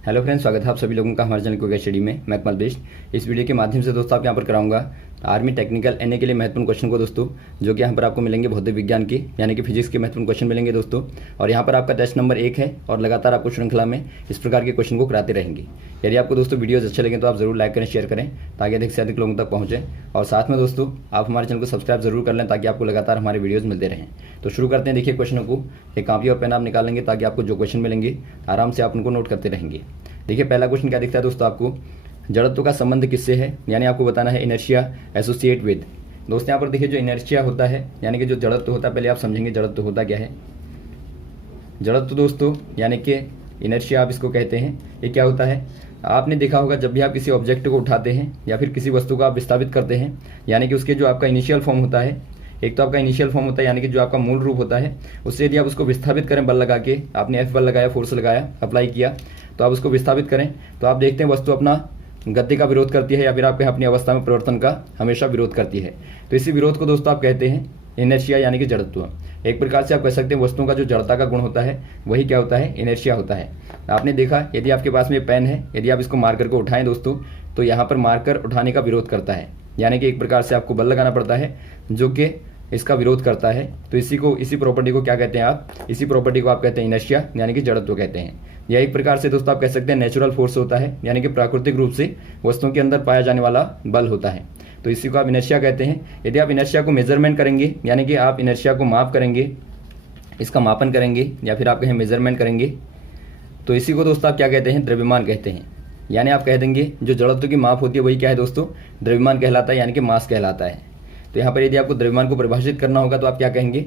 Hello friends, स्वागत है आप सभी लोगों का हमारे चैनल क्विक स्टडी में। मैं कमल बेस्ट। इस वीडियो के माध्यम से दोस्तों आप यहाँ पर कराऊंगा आर्मी टेक्निकल एनए के लिए महत्वपूर्ण क्वेश्चन को दोस्तों, जो कि यहाँ पर आपको मिलेंगे भौतिक विज्ञान की यानी कि फिजिक्स के महत्वपूर्ण क्वेश्चन मिलेंगे दोस्तों। और यहाँ पर आपका टेस्ट नंबर 1 है और लगातार आपको श्रृंखला में इस प्रकार के क्वेश्चन को कराते रहेंगे। यदि आपको दोस्तों वीडियोज अच्छे लगे तो आप जरूर लाइक करें, शेयर करें ताकि अधिक से अधिक लोगों तक पहुँचे। और साथ में दोस्तों आप हमारे चैनल को सब्सक्राइब जरूर कर लें ताकि आपको लगातार हमारे वीडियोज़ मिलते रहें। तो शुरू करते हैं। देखिए क्वेश्चनों को, एक कॉपी और पेन आप निकालेंगे ताकि आपको जो क्वेश्चन मिलेंगे आराम से आप उनको नोट करते रहेंगे। देखिए पहला क्वेश्चन क्या दिखता है दोस्तों आपको, जड़त्व का संबंध किससे है, यानी आपको बताना है इनर्शिया एसोसिएट विद। दोस्तों यहाँ पर देखिए जो इनर्शिया होता है यानी कि जो जड़त्व होता है, पहले आप समझेंगे जड़त्व होता क्या है। जड़त्व दोस्तों यानी कि इनर्शिया आप इसको कहते हैं। ये क्या होता है, आपने देखा होगा जब भी आप किसी ऑब्जेक्ट को उठाते हैं या फिर किसी वस्तु को आप विस्थापित करते हैं, यानी कि उसके जो आपका इनिशियल फॉर्म होता है, एक तो आपका इनिशियल फॉर्म होता है यानी कि जो आपका मूल रूप होता है, उससे यदि आप उसको विस्थापित करें बल लगा के, आपने एफ बल लगाया, फोर्स लगाया, अप्लाई किया, तो आप उसको विस्थापित करें तो आप देखते हैं वस्तु अपना गति का विरोध करती है या फिर आपके अपनी अवस्था में परिवर्तन का हमेशा विरोध करती है। तो इसी विरोध को दोस्तों आप कहते हैं इनर्शिया यानी कि जड़त्व। एक प्रकार से आप कह सकते हैं वस्तुओं का जो जड़ता का गुण होता है वही क्या होता है, इनर्शिया होता है। आपने देखा यदि आपके पास में पेन है, यदि आप इसको मार करके उठाएं दोस्तों, तो यहाँ पर मारकर उठाने का विरोध करता है, यानी कि एक प्रकार से आपको बल लगाना पड़ता है जो कि इसका विरोध करता है। तो इसी प्रॉपर्टी को क्या कहते हैं आप, इसी प्रॉपर्टी को आप कहते हैं इनर्शिया यानी कि जड़त्व कहते हैं। यह एक प्रकार से दोस्तों आप कह सकते हैं नेचुरल फोर्स होता है, यानी कि प्राकृतिक रूप से वस्तुओं के अंदर पाया जाने वाला बल होता है। तो इसी को आप इनर्शिया कहते हैं। यदि आप इनर्शिया को मेजरमेंट करेंगे यानी कि आप इनर्शिया को माप करेंगे, इसका मापन करेंगे या फिर आप कहें मेजरमेंट करेंगे, तो इसी को दोस्तों आप क्या कहते हैं, द्रव्यमान कहते हैं। यानी आप कह देंगे जो जड़त्व की माप होती है वही क्या है दोस्तों, द्रव्यमान कहलाता है यानी कि मास कहलाता है। तो यहाँ पर यदि आपको द्रव्यमान को परिभाषित करना होगा तो आप क्या कहेंगे,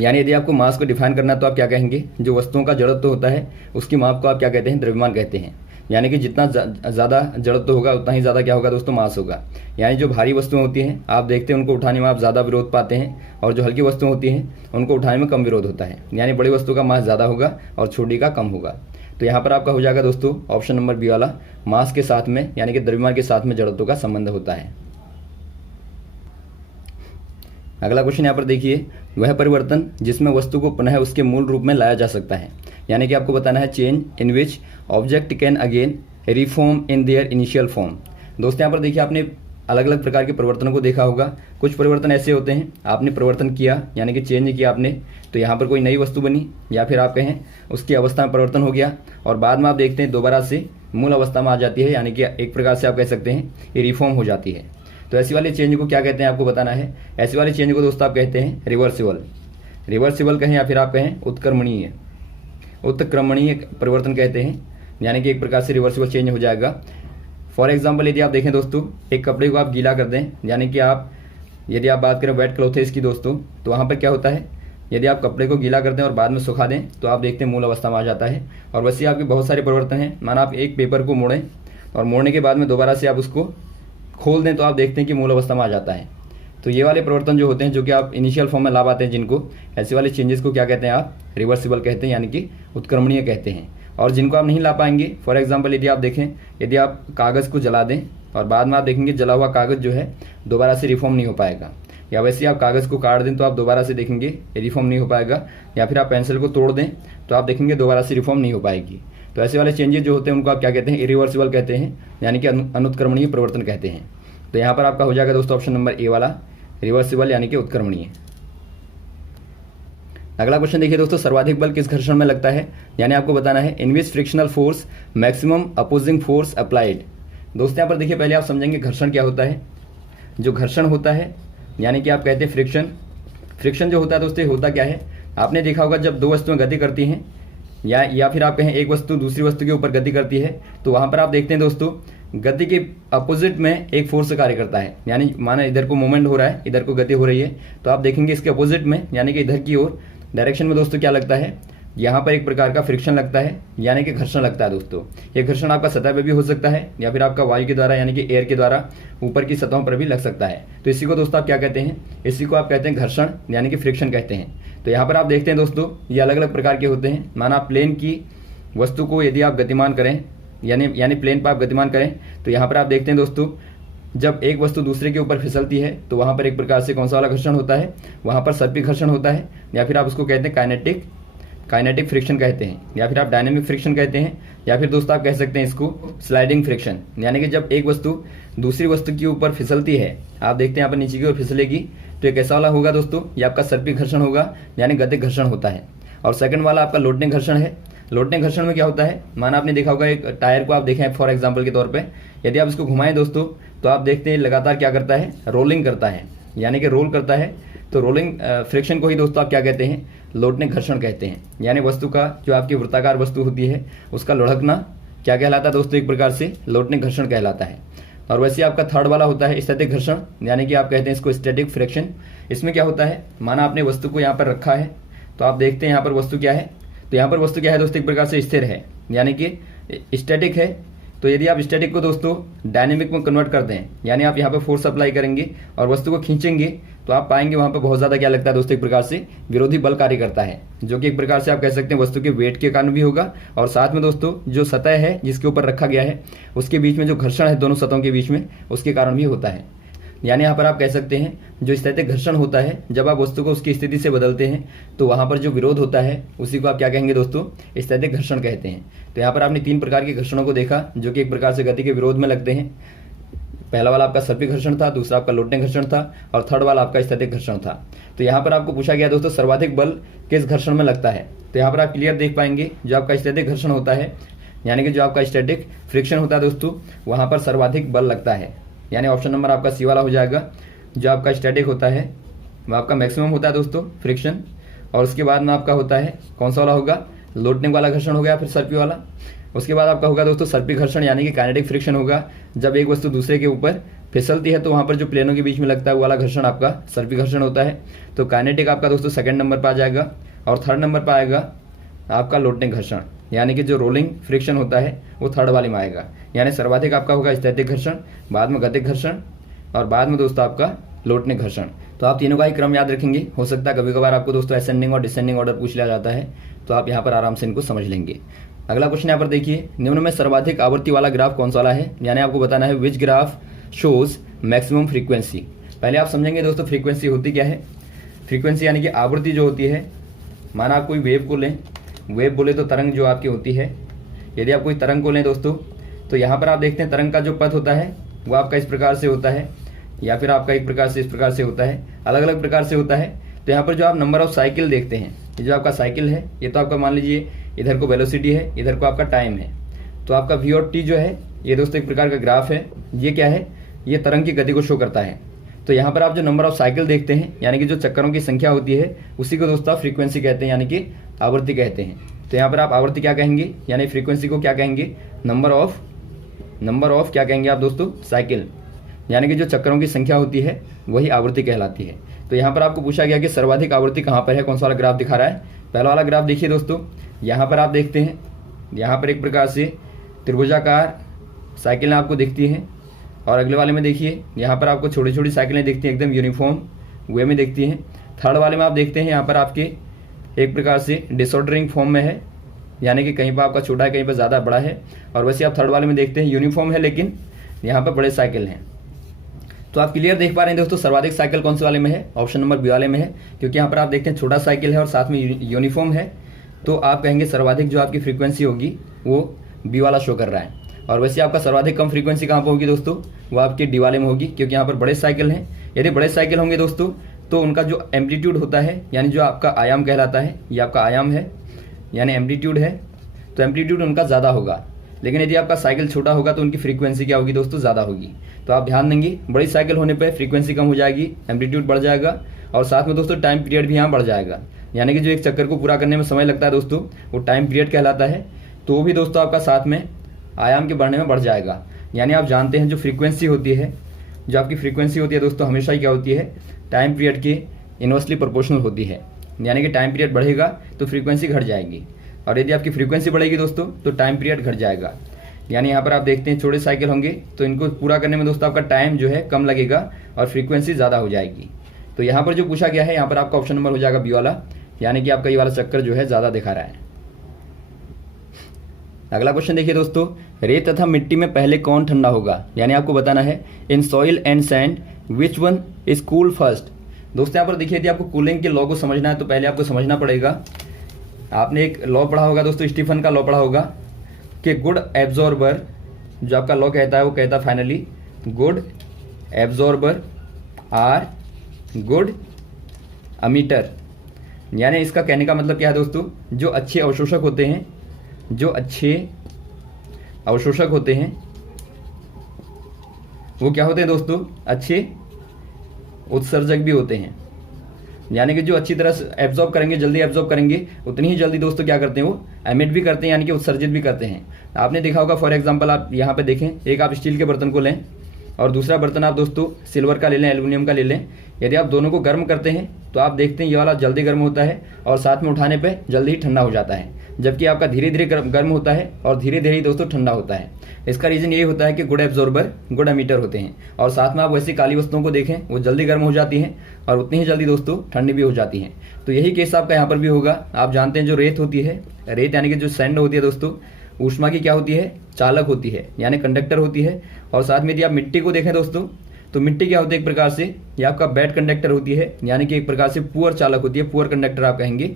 यानी यदि आपको मास को डिफाइन करना है तो आप क्या कहेंगे, जो वस्तुओं का जड़त्व होता है उसकी माप को आप क्या कहते हैं, द्रव्यमान कहते हैं। यानी कि जितना ज़्यादा जड़त्व होगा उतना ही ज़्यादा क्या होगा दोस्तों, मास होगा। यानी जो भारी वस्तुएं होती हैं आप देखते हैं उनको उठाने में आप ज़्यादा विरोध पाते हैं, और जो हल्की वस्तुएं होती हैं उनको उठाने में कम विरोध होता है। यानी बड़ी वस्तु का मास ज़्यादा होगा और छोटी का कम होगा। तो यहाँ पर आपका हो जाएगा दोस्तों ऑप्शन नंबर बी वाला, मास के साथ में यानी कि द्रव्यमान के साथ में जड़त्व का संबंध होता है। अगला क्वेश्चन यहाँ पर देखिए, वह परिवर्तन जिसमें वस्तु को पुनः उसके मूल रूप में लाया जा सकता है, यानी कि आपको बताना है change in which object can again reform in their initial form. दोस्तों यहाँ पर देखिए आपने अलग अलग प्रकार के परिवर्तनों को देखा होगा। कुछ परिवर्तन ऐसे होते हैं आपने परिवर्तन किया यानी कि चेंज किया आपने, तो यहाँ पर कोई नई वस्तु बनी या फिर आप कहें उसकी अवस्था में परिवर्तन हो गया और बाद में आप देखते हैं दोबारा से मूल अवस्था में आ जाती है, यानी कि एक प्रकार से आप कह सकते हैं ये रिफॉर्म हो जाती है। तो ऐसी वाली चेंज को क्या कहते हैं आपको बताना है। ऐसी वाली चेंज को दोस्तों आप कहते हैं रिवर्सिबल। रिवर्सिबल कहें या फिर आप कहें उत्क्रमणीय परिवर्तन कहते हैं, यानी कि एक प्रकार से रिवर्सिबल चेंज हो जाएगा। फॉर एग्जाम्पल यदि आप देखें दोस्तों, एक कपड़े को आप गीला कर दें, यानी कि यदि आप बात करें वेट क्लॉथ है इसकी दोस्तों, तो वहाँ पर क्या होता है, यदि आप कपड़े को गीला कर दें और बाद में सुखा दें तो आप देखते हैं मूल अवस्था में आ जाता है। और वैसे आपके बहुत सारे परिवर्तन हैं, माना आप एक पेपर को मोड़ें और मोड़ने के बाद में दोबारा से आप उसको खोल दें तो आप देखते हैं कि मूल अवस्था में आ जाता है। तो ये वाले परिवर्तन जो होते हैं जो कि आप इनिशियल फॉर्म में ला पाते हैं, जिनको ऐसे वाले चेंजेस को क्या कहते हैं आप, रिवर्सिबल कहते हैं यानी कि उत्क्रमणीय कहते हैं। और जिनको आप नहीं ला पाएंगे, फॉर एग्जांपल यदि आप देखें, यदि आप कागज़ को जला दें और बाद में आप देखेंगे जला हुआ कागज़ जो है दोबारा से रिफॉर्म नहीं हो पाएगा, या वैसे ही आप कागज़ को काट दें तो आप दोबारा से देखेंगे रिफॉर्म नहीं हो पाएगा, या फिर आप पेंसिल को तोड़ दें तो आप देखेंगे दोबारा से रिफॉर्म नहीं हो पाएगी। तो ऐसे वाले चेंजेस जो होते हैं उनको आप क्या कहते हैं, इरिवर्सिबल कहते हैं, यानी कि अनुत्क्रमणीय परिवर्तन कहते हैं। तो यहाँ पर आपका हो जाएगा दोस्तों ऑप्शन नंबर ए वाला, रिवर्सिबल यानी कि उत्क्रमणीय। अगला क्वेश्चन देखिए दोस्तों, सर्वाधिक बल किस घर्षण में लगता है, यानी आपको बताना है in which frictional force maximum opposing force applied. दोस्तों यहाँ पर देखिए पहले आप समझेंगे घर्षण क्या होता है। जो घर्षण होता है यानी कि आप कहते हैं फ्रिक्शन जो होता है दोस्तों, होता क्या है, आपने देखा होगा जब दो वस्तुएं गति करती हैं या फिर आप कहें एक वस्तु दूसरी वस्तु के ऊपर गति करती है, तो वहाँ पर आप देखते हैं दोस्तों गति के अपोजिट में एक फोर्स कार्य करता है। यानी माना इधर को मूवमेंट हो रहा है, इधर को गति हो रही है, तो आप देखेंगे इसके अपोजिट में यानी कि इधर की ओर डायरेक्शन में दोस्तों क्या लगता है, यहाँ पर एक प्रकार का फ्रिक्शन लगता है यानी कि घर्षण लगता है दोस्तों। ये घर्षण आपका सतह पर भी हो सकता है या फिर आपका वायु के द्वारा यानी कि एयर के द्वारा ऊपर की सतहों पर भी लग सकता है। तो इसी को दोस्तों आप क्या कहते हैं, इसी को आप कहते हैं घर्षण यानी कि फ्रिक्शन कहते हैं। तो यहाँ पर आप देखते हैं दोस्तों ये अलग अलग प्रकार के होते हैं। माना प्लेन की वस्तु को यदि आप गतिमान करें यानी प्लेन पर आप गतिमान करें, तो यहाँ पर आप देखते हैं दोस्तों जब एक वस्तु दूसरे के ऊपर फिसलती है तो वहाँ पर एक प्रकार से कौन सा वाला घर्षण होता है, वहाँ पर सर्पिल घर्षण होता है, या फिर आप उसको कहते हैं काइनेटिक फ्रिक्शन कहते हैं, या फिर आप डायनेमिक फ्रिक्शन कहते हैं, या फिर दोस्तों आप कह सकते हैं इसको स्लाइडिंग फ्रिक्शन। यानी कि जब एक वस्तु दूसरी वस्तु के ऊपर फिसलती है, आप देखते हैं यहाँ पर नीचे की ओर फिसलेगी, तो ये कैसा वाला होगा दोस्तों, ये आपका सर्पी घर्षण होगा, यानी गतिक घर्षण होता है। और सेकंड वाला आपका लोटने घर्षण है। लोटने घर्षण में क्या होता है, माना आपने देखा होगा एक टायर को आप देखें फॉर एग्जांपल के तौर पे, यदि आप इसको घुमाएं दोस्तों, तो आप देखते हैं लगातार क्या करता है, रोलिंग करता है, यानी कि रोल करता है। तो रोलिंग फ्रिक्शन को ही दोस्तों आप क्या कहते हैं, लोटने घर्षण कहते हैं। यानी वस्तु का जो आपकी वृत्ताकार वस्तु होती है उसका लुढ़कना क्या कहलाता है दोस्तों, एक प्रकार से लोटने घर्षण कहलाता है। और वैसे आपका थर्ड वाला होता है स्टैटिक घर्षण, यानी कि आप कहते हैं इसको स्टैटिक फ्रिक्शन। इसमें क्या होता है, माना आपने वस्तु को यहाँ पर रखा है, तो आप देखते हैं यहाँ पर वस्तु क्या है, तो यहाँ पर वस्तु क्या है दोस्तों, एक प्रकार से स्थिर है, यानी कि स्टैटिक है। तो यदि आप स्टैटिक को दोस्तों डायनेमिक में कन्वर्ट कर दें, यानी आप यहाँ पर फोर्स अप्लाई करेंगे और वस्तु को खींचेंगे, तो आप पाएंगे वहाँ पर बहुत ज़्यादा क्या लगता है दोस्तों, एक प्रकार से विरोधी बल कार्य करता है, जो कि एक प्रकार से आप कह सकते हैं वस्तु के वेट के कारण भी होगा, और साथ में दोस्तों जो सतह है जिसके ऊपर रखा गया है उसके बीच में जो घर्षण है दोनों सतहों के बीच में, उसके कारण भी होता है। यानी यहाँ पर आप कह सकते हैं जो स्थैतिक घर्षण होता है, जब आप वस्तु को उसकी स्थिति से बदलते हैं तो वहाँ पर जो विरोध होता है उसी को आप क्या कहेंगे दोस्तों, स्थैतिक घर्षण कहते हैं। तो यहाँ पर आपने 3 प्रकार के घर्षणों को देखा जो कि एक प्रकार से गति के विरोध में लगते हैं। पहला वाला आपका सर्पी घर्षण था, दूसरा आपका लोटने घर्षण था, और थर्ड वाला आपका स्थैतिक घर्षण था। तो यहाँ पर आपको पूछा गया दोस्तों सर्वाधिक बल किस घर्षण में लगता है, तो यहाँ पर आप क्लियर देख पाएंगे जो आपका स्थैतिक घर्षण होता है, यानी कि जो आपका स्टैटिक फ्रिक्शन होता है दोस्तों, वहाँ पर सर्वाधिक बल लगता है। यानी ऑप्शन नंबर आपका सी वाला हो जाएगा। जो आपका स्टैटिक होता है वह आपका मैक्सिमम होता है दोस्तों फ्रिक्शन, और उसके बाद में आपका होता है कौन सा वाला होगा, लोटने वाला घर्षण हो गया, फिर सर्पी वाला। उसके बाद आपका होगा दोस्तों सर्पी घर्षण, यानी कि काइनेटिक फ्रिक्शन होगा, जब एक वस्तु दूसरे के ऊपर फिसलती है तो वहाँ पर जो प्लेनों के बीच में लगता है वो वाला घर्षण आपका सर्पी घर्षण होता है। तो काइनेटिक आपका दोस्तों सेकंड नंबर पर आ जाएगा, और थर्ड नंबर पर आएगा आपका लोटने घर्षण, यानी कि जो रोलिंग फ्रिक्शन होता है वो थर्ड वाले में आएगा। यानी सर्वाधिक आपका होगा स्थैतिक घर्षण, बाद में गतिक घर्षण, और बाद में दोस्तों आपका लोटने घर्षण। तो आप तीनों का ही क्रम याद रखेंगे। हो सकता है कभी कभार आपको दोस्तों असेंडिंग और डिसेंडिंग ऑर्डर पूछ लिया जाता है, तो आप यहाँ पर आराम से इनको समझ लेंगे। अगला क्वेश्चन यहाँ पर देखिए, निम्न में सर्वाधिक आवृत्ति वाला ग्राफ कौन सा वाला है, यानी आपको बताना है which graph shows maximum frequency. पहले आप समझेंगे दोस्तों फ्रीक्वेंसी होती क्या है। फ्रीक्वेंसी यानी कि आवृत्ति जो होती है, माना आप कोई वेव को लें, वेव बोले तो तरंग जो आपकी होती है, यदि आप कोई तरंग को लें दोस्तों, तो यहाँ पर आप देखते हैं तरंग का जो पथ होता है वो आपका इस प्रकार से होता है, या फिर आपका एक प्रकार से इस प्रकार से होता है, अलग अलग प्रकार से होता है। तो यहाँ पर जो आप नंबर ऑफ साइकिल देखते हैं, ये जो आपका साइकिल है ये तो आपका मान लीजिए इधर को वेलोसिटी है, इधर को आपका टाइम है, तो आपका वी और टी जो है ये दोस्तों एक प्रकार का ग्राफ है। ये क्या है, ये तरंग की गति को शो करता है। तो यहाँ पर आप जो नंबर ऑफ साइकिल देखते हैं, यानी कि जो चक्करों की संख्या होती है, उसी को दोस्तों फ्रीक्वेंसी कहते हैं, यानी कि आवृत्ति कहते हैं। तो यहाँ पर आप आवृत्ति क्या कहेंगे, यानी फ्रीक्वेंसी को क्या कहेंगे, नंबर ऑफ क्या कहेंगे आप दोस्तों, साइकिल, यानी कि जो चक्करों की संख्या होती है वही आवृत्ति कहलाती है। तो यहाँ पर आपको पूछा गया कि सर्वाधिक आवृत्ति कहाँ पर है, कौन सा वाला ग्राफ दिखा रहा है। पहला वाला ग्राफ देखिए दोस्तों, यहाँ पर आप देखते हैं, यहाँ पर एक प्रकार से त्रिभुजाकार साइकिलें आपको दिखती हैं, और अगले वाले में देखिए यहाँ पर आपको छोटी छोटी साइकिलें दिखती हैं, एकदम यूनिफॉर्म वे में दिखती हैं। थर्ड वाले में आप देखते हैं यहाँ पर आपके एक प्रकार से डिसऑर्डरिंग फॉर्म में है, यानी कि कहीं पर आपका छोटा है, कहीं पर ज़्यादा बड़ा है। और वैसे आप थर्ड वाले में देखते हैं यूनिफॉर्म है, लेकिन यहाँ पर बड़े साइकिल हैं। तो आप क्लियर देख पा रहे हैं दोस्तों सर्वाधिक साइकिल कौन से वाले में है, ऑप्शन नंबर बी वाले में है, क्योंकि यहाँ पर आप देखते हैं छोटा साइकिल है और साथ में यूनिफॉर्म है। तो आप कहेंगे सर्वाधिक जो आपकी फ्रीक्वेंसी होगी वो बी वाला शो कर रहा है। और वैसे आपका सर्वाधिक कम फ्रीक्वेंसी कहाँ पर होगी दोस्तों, वो आपके डी वाले में होगी, क्योंकि यहाँ पर बड़े साइकिल हैं। यदि बड़े साइकिल होंगे दोस्तों तो उनका जो एम्पलीट्यूड होता है, यानी जो आपका आयाम कहलाता है, ये आपका आयाम है, यानी एम्पलीट्यूड है, तो एम्पलीट्यूड उनका ज़्यादा होगा। लेकिन यदि आपका साइकिल छोटा होगा तो उनकी फ्रीक्वेंसी क्या होगी दोस्तों, ज़्यादा होगी। तो आप ध्यान देंगे, बड़ी साइकिल होने पर फ्रीक्वेंसी कम हो जाएगी, एम्पलीट्यूड बढ़ जाएगा, और साथ में दोस्तों टाइम पीरियड भी यहाँ बढ़ जाएगा। यानी कि जो एक चक्कर को पूरा करने में समय लगता है दोस्तों, वो टाइम पीरियड कहलाता है। तो वो भी दोस्तों आपका साथ में आयाम के बढ़ने में बढ़ जाएगा। यानी आप जानते हैं जो फ्रीक्वेंसी होती है, जो आपकी फ्रीक्वेंसी होती है दोस्तों, हमेशा ही क्या होती है, टाइम पीरियड के इनवर्सली प्रोपोर्शनल होती है। यानी कि टाइम पीरियड बढ़ेगा तो फ्रीक्वेंसी घट जाएगी, और यदि आपकी फ्रीक्वेंसी बढ़ेगी दोस्तों तो टाइम पीरियड घट जाएगा। यानी यहाँ पर आप देखते हैं छोटे साइकिल होंगे तो इनको पूरा करने में दोस्तों आपका टाइम जो है कम लगेगा और फ्रीक्वेंसी ज़्यादा हो जाएगी। तो यहाँ पर जो पूछा गया है, यहाँ पर आपका ऑप्शन नंबर हो जाएगा बी वाला, यानी कि आपका ये वाला चक्कर जो है ज़्यादा दिखा रहा है। अगला क्वेश्चन देखिए दोस्तों, रेत तथा मिट्टी में पहले कौन ठंडा होगा, यानी आपको बताना है in soil and sand which one is cool first. दोस्तों यहाँ पर देखिए, यदि आपको कूलिंग के लॉ को समझना है तो पहले आपको समझना पड़ेगा, आपने एक लॉ पढ़ा होगा दोस्तों, स्टीफन का लॉ पढ़ा होगा कि गुड एब्जॉर्बर, जो आपका लॉ कहता है वो कहता है finally good absorber are good emitter. यानी इसका कहने का मतलब क्या है दोस्तों, जो अच्छे अवशोषक होते हैं, जो अच्छे अवशोषक होते हैं वो क्या होते हैं दोस्तों, अच्छे उत्सर्जक भी होते हैं। यानी कि जो अच्छी तरह से एब्जॉर्ब करेंगे, जल्दी एब्जॉर्ब करेंगे, उतनी ही जल्दी दोस्तों क्या करते हैं, वो एमिट भी करते हैं, यानी कि उत्सर्जित भी करते हैं। आपने देखा होगा, फॉर एग्जांपल आप यहाँ पे देखें, एक आप स्टील के बर्तन को लें और दूसरा बर्तन आप दोस्तों सिल्वर का ले लें, एल्यूमिनियम का ले लें। यदि आप दोनों को गर्म करते हैं तो आप देखते हैं ये वाला जल्दी गर्म होता है और साथ में उठाने पे जल्दी ही ठंडा हो जाता है, जबकि आपका धीरे धीरे गर्म होता है और धीरे धीरे ही दोस्तों ठंडा होता है। इसका रीजन ये होता है कि गुड एब्जॉर्बर गुड एमीटर होते हैं। और साथ में आप वैसी काली वस्तुओं को देखें, वो जल्दी गर्म हो जाती हैं और उतनी ही जल्दी दोस्तों ठंडी भी हो जाती हैं। तो यही केस आपका यहाँ पर भी होगा। आप जानते हैं जो रेत होती है, रेत यानी कि जो सैंड होती है दोस्तों, ऊष्मा की क्या होती है, चालक होती है, यानी कंडक्टर होती है। और साथ में यदि आप मिट्टी को देखें दोस्तों, तो मिट्टी क्या होती है, एक प्रकार से ये आपका बैड कंडक्टर होती है, यानी कि एक प्रकार से पुअर चालक होती है, पुअर कंडक्टर आप कहेंगे,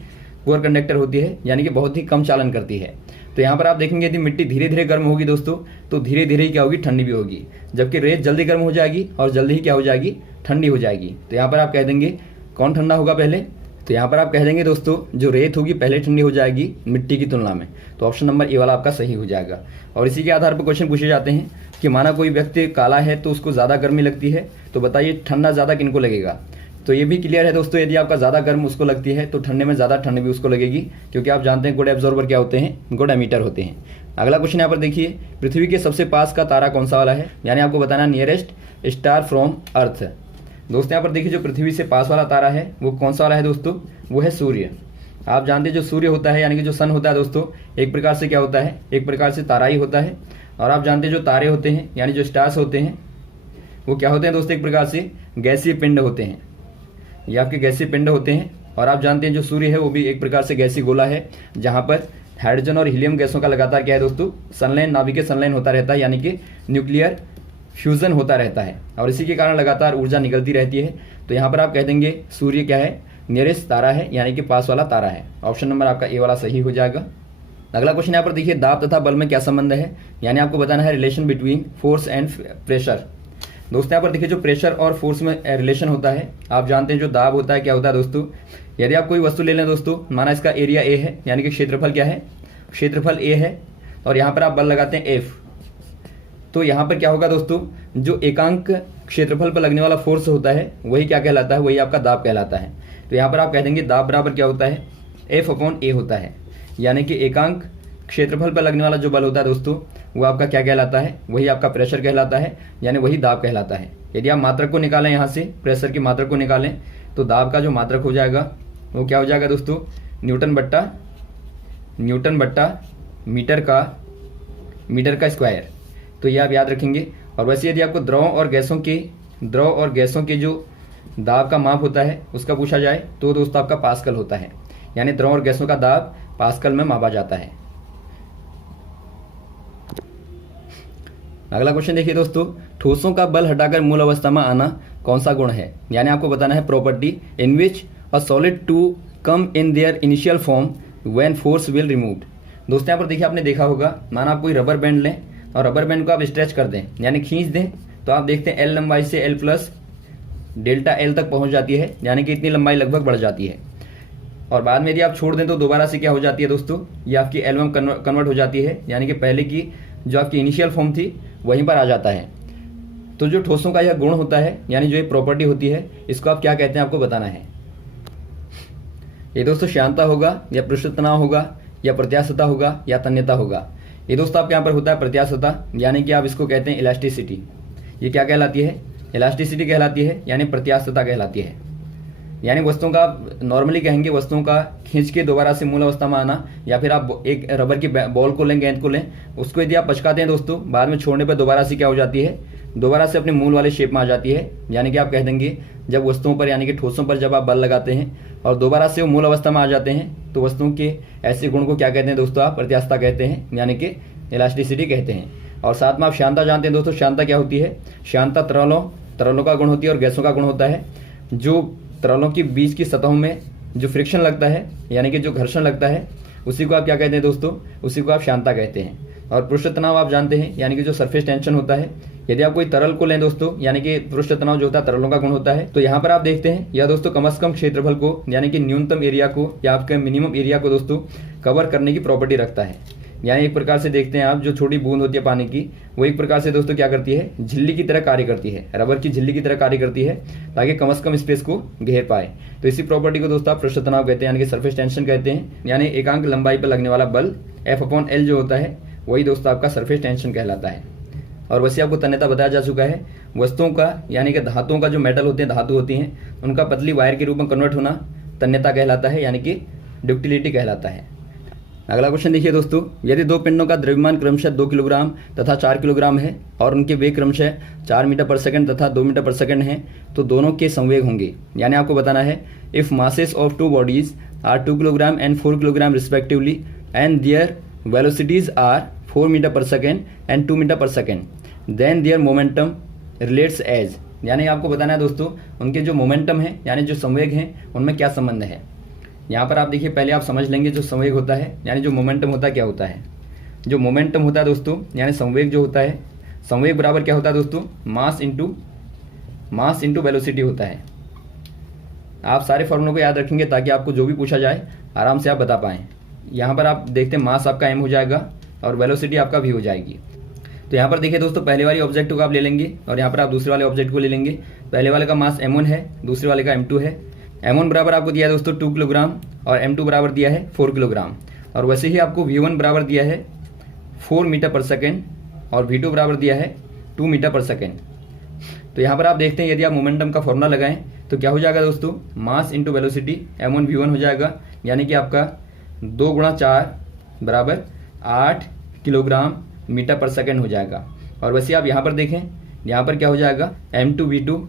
पुअर कंडक्टर होती है, यानी कि बहुत ही कम चालन करती है। तो यहाँ पर आप देखेंगे यदि मिट्टी धीरे धीरे गर्म होगी दोस्तों, तो धीरे धीरे ही क्या होगी, ठंडी भी होगी, जबकि रेत जल्दी गर्म हो जाएगी और जल्दी ही क्या हो जाएगी, ठंडी हो जाएगी। तो यहाँ पर आप कह देंगे कौन ठंडा होगा पहले, तो यहाँ पर आप कह देंगे दोस्तों जो रेत होगी पहले ठंडी हो जाएगी मिट्टी की तुलना में। तो ऑप्शन नंबर ए वाला आपका सही हो जाएगा। और इसी के आधार पर क्वेश्चन पूछे जाते हैं कि माना कोई व्यक्ति काला है तो उसको ज़्यादा गर्मी लगती है, तो बताइए ठंडा ज़्यादा किनको लगेगा। तो ये भी क्लियर है दोस्तों, यदि आपका ज़्यादा गर्म उसको लगती है तो ठंडे में ज़्यादा ठंड भी उसको लगेगी, क्योंकि आप जानते हैं गुड एब्जॉर्बर क्या होते हैं, गुड एमीटर होते हैं। अगला क्वेश्चन यहाँ पर देखिए, पृथ्वी के सबसे पास का तारा कौन सा वाला है, यानी आपको बताना नियरेस्ट स्टार फ्रॉम अर्थ। दोस्तों यहाँ पर देखिए जो पृथ्वी से पास वाला तारा है वो कौन सा वाला है दोस्तों, वो है सूर्य। आप जानते हैं जो सूर्य होता है यानी कि जो सन होता है दोस्तों, एक प्रकार से क्या होता है, एक प्रकार से तारा ही होता है। और आप जानते हैं जो तारे होते हैं यानी जो स्टार्स होते हैं वो क्या होते हैं दोस्तों, एक प्रकार से गैसीय पिंड होते हैं, ये आपके गैसीय पिंड होते हैं। और आप जानते हैं जो सूर्य है वो भी एक प्रकार से गैसीय गोला है, जहाँ पर हाइड्रोजन और हीलियम गैसों का लगातार क्या है दोस्तों, संलयन, नाभिकीय संलयन होता रहता है, यानी कि न्यूक्लियर फ्यूजन होता रहता है, और इसी के कारण लगातार ऊर्जा निकलती रहती है। तो यहाँ पर आप कह देंगे सूर्य क्या है, नियरेस्ट तारा है, यानी कि पास वाला तारा है। ऑप्शन नंबर आपका ए वाला सही हो जाएगा। अगला क्वेश्चन यहाँ पर देखिए, दाब तथा बल में क्या संबंध है, यानी आपको बताना है relation between force and pressure. दोस्तों यहाँ पर देखिए जो प्रेशर और फोर्स में रिलेशन होता है, आप जानते हैं जो दाब होता है क्या होता है दोस्तों, यदि आप कोई वस्तु ले लें दोस्तों, माना इसका एरिया ए है, यानी कि क्षेत्रफल क्या है, क्षेत्रफल ए है, और यहाँ पर आप बल लगाते हैं एफ, तो यहाँ पर क्या होगा दोस्तों, जो एकांक क्षेत्रफल पर लगने वाला फोर्स होता है वही क्या कहलाता है, वही आपका दाब कहलाता है। तो यहाँ पर आप कह देंगे दाब बराबर क्या होता है, एफ अपॉन ए होता है, यानी कि एकांक क्षेत्रफल पर लगने वाला जो बल होता है दोस्तों वो आपका क्या कहलाता है, वही आपका प्रेशर कहलाता है, यानी वही दाब कहलाता है। यदि आप मात्रक को निकालें, यहाँ से प्रेशर की मात्रक को निकालें, तो दाब का जो मात्रक हो जाएगा वो क्या हो जाएगा दोस्तों, न्यूटन बट्टा मीटर का स्क्वायर। तो ये आप याद रखेंगे। और वैसे यदि आपको द्रव और गैसों के जो दाब का माप होता है उसका पूछा जाए तो दोस्तों आपका पास्कल होता है, यानी द्रव और गैसों का दाब पास्कल में मापा जाता है। अगला क्वेश्चन देखिए दोस्तों, ठोसों का बल हटाकर मूल अवस्था में आना कौन सा गुण है, यानी आपको बताना है property in which a solid to come in their initial form when force will removed. दोस्तों यहाँ पर देखिए आपने देखा होगा, माना आप कोई रबर बैंड लें और रबर बैंड को आप स्ट्रेच कर दें यानी खींच दें, तो आप देखते हैं एल लंबाई से एल प्लस डेल्टा एल तक पहुंच जाती है, यानी कि इतनी लंबाई लगभग बढ़ जाती है। और बाद में यदि आप छोड़ दें तो दोबारा से क्या हो जाती है दोस्तों, ये आपकी एल में कन्वर्ट हो जाती है, यानी कि पहले की जो आपकी इनिशियल फॉर्म थी वहीं पर आ जाता है। तो जो ठोसों का यह गुण होता है यानी जो ये प्रॉपर्टी होती है, इसको आप क्या कहते हैं आपको बताना है। ये दोस्तों श्यानता होगा या पृष्ठ तनाव होगा या प्रत्यास्थता होगा या तन्यता होगा। ये दोस्तों आपके यहाँ पर होता है प्रत्यास्थता, यानी कि आप इसको कहते हैं इलास्टिसिटी। ये क्या कहलाती है, इलास्टिसिटी कहलाती है, यानी प्रत्यास्थता कहलाती है। यानी वस्तुओं का आप नॉर्मली कहेंगे वस्तुओं का खींच के दोबारा से मूल अवस्था में आना, या फिर आप एक रबर की बॉल को लें, गेंद को लें, उसको यदि आप पचकाते हैं दोस्तों, बाद में छोड़ने पर दोबारा से क्या हो जाती है, दोबारा से अपने मूल वाले शेप में आ जाती है। यानी कि आप कह देंगे जब वस्तुओं पर यानी कि ठोसों पर जब आप बल लगाते हैं और दोबारा से वो मूल अवस्था में आ जाते हैं, तो वस्तुओं के ऐसे गुण को क्या कहते हैं दोस्तों, आप प्रत्यास्थता कहते हैं, यानी कि इलास्टिसिटी कहते हैं। और साथ में आप श्यानता जानते हैं दोस्तों, श्यानता क्या होती है, श्यानता तरलों का गुण होती है और गैसों का गुण होता है। जो तरलों की बीच की सतहों में जो फ्रिक्शन लगता है यानी कि जो घर्षण लगता है उसी को आप क्या कहते हैं दोस्तों, उसी को आप श्यानता कहते हैं। और पृष्ठ तनाव आप जानते हैं, यानी कि जो सरफेस टेंशन होता है। यदि आप कोई तरल को लें दोस्तों, यानी कि पृष्ठ तनाव जो होता है तरलों का गुण होता है, तो यहाँ पर आप देखते हैं यह दोस्तों कम से कम क्षेत्रफल को, यानी कि न्यूनतम एरिया को या आपके मिनिमम एरिया को दोस्तों कवर करने की प्रॉपर्टी रखता है। यानी एक प्रकार से देखते हैं आप, जो छोटी बूंद होती है पानी की, वो एक प्रकार से दोस्तों क्या करती है, झिल्ली की तरह कार्य करती है, रबर की झिल्ली की तरह कार्य करती है, ताकि कम से कम स्पेस को घेर पाए। तो इसी प्रॉपर्टी को दोस्तों आप पृष्ठ तनाव कहते हैं, यानी कि सरफेस टेंशन कहते हैं। यानी एकांक लंबाई पर लगने वाला बल F/L जो होता है, वही दोस्तों आपका सरफेस टेंशन कहलाता है। और वैसे आपको तन्यता बताया जा चुका है। वस्तुओं का, यानी कि धातुओं का जो मेटल होते हैं, धातु होती हैं, उनका पतली वायर के रूप में कन्वर्ट होना तन्यता कहलाता है, यानी कि डक्टिलिटी कहलाता है। अगला क्वेश्चन देखिए दोस्तों, यदि दो पिंडों का द्रव्यमान क्रमशः 2 किलोग्राम तथा 4 किलोग्राम है और उनके वेग क्रमशः 4 मीटर पर सेकंड तथा 2 मीटर पर सेकंड है, तो दोनों के संवेग होंगे। यानी आपको बताना है, if masses of two bodies are 2 kilogram and 4 kilogram respectively and their velocities are 4 metre per second and 2 metre per second, then their momentum relates as. यानी आपको बताना है दोस्तों, उनके जो मोमेंटम है, यानी जो संवेग हैं, उनमें क्या संबंध है। यहाँ पर आप देखिए, पहले आप समझ लेंगे जो संवेग होता है, यानी जो मोमेंटम होता है क्या होता है। जो मोमेंटम होता है दोस्तों, यानी संवेग जो होता है, संवेग बराबर क्या होता है दोस्तों, मास इंटू वेलोसिटी होता है। आप सारे फॉर्मूलों को याद रखेंगे ताकि आपको जो भी पूछा जाए आराम से आप बता पाएं। यहाँ पर आप देखते हैं मास आपका m हो जाएगा और वेलोसिटी आपका v हो जाएगी। तो यहाँ पर देखिए दोस्तों, पहले वाली ऑब्जेक्ट को आप ले लेंगे और यहाँ पर आप दूसरे वाले ऑब्जेक्ट को ले लेंगे। पहले वाले का मास m1 है, दूसरे वाले का m2 है। m1 बराबर आपको दिया है दोस्तों 2 किलोग्राम और m2 बराबर दिया है 4 किलोग्राम। और वैसे ही आपको v1 बराबर दिया है 4 मीटर पर सेकेंड और v2 बराबर दिया है 2 मीटर पर सेकेंड। तो यहाँ पर आप देखते हैं, यदि आप मोमेंटम का फॉर्मूला लगाएं तो क्या हो जाएगा दोस्तों, mass into velocity m1 v1 हो जाएगा, यानी कि आपका 2 गुणा 4 बराबर 8 किलोग्राम मीटर पर सेकेंड हो जाएगा। और वैसे आप यहाँ पर देखें, यहाँ पर क्या हो जाएगा, m2 v2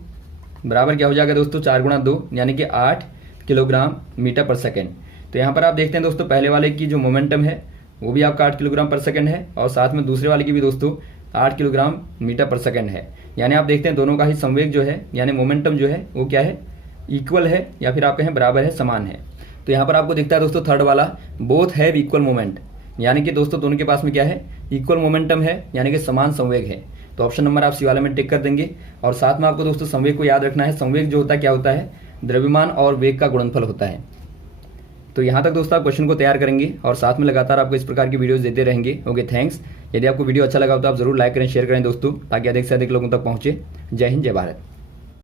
बराबर क्या हो जाएगा दोस्तों, 4 गुणा 2 यानी कि 8 किलोग्राम मीटर पर सेकेंड। तो यहाँ पर आप देखते हैं दोस्तों, पहले वाले की जो मोमेंटम है वो भी आपका 8 किलोग्राम पर सेकेंड है और साथ में दूसरे वाले की भी दोस्तों 8 किलोग्राम मीटर पर सेकेंड है। यानी आप देखते हैं दोनों का ही संवेग जो है, यानी मोमेंटम जो है, वो क्या है, इक्वल है, या फिर आप कहें बराबर है, समान है। तो यहाँ पर आपको दिखता है दोस्तों थर्ड वाला, बोथ हैव इक्वल मोमेंट, यानी कि दोस्तों दोनों के पास में क्या है, इक्वल मोमेंटम है, यानी कि समान संवेग है। तो ऑप्शन नंबर आप सी वाले में टिक कर देंगे। और साथ में आपको दोस्तों संवेग को याद रखना है। संवेग जो होता है क्या होता है, द्रव्यमान और वेग का गुणनफल होता है। तो यहाँ तक दोस्तों आप क्वेश्चन को तैयार करेंगे और साथ में लगातार आपको इस प्रकार की वीडियोस देते रहेंगे। Okay, thanks. यदि आपको वीडियो अच्छा लगा तो आप जरूर लाइक करें, शेयर करें दोस्तों, ताकि अधिक से अधिक लोगों तक पहुँचे। जय हिंद, जय भारत।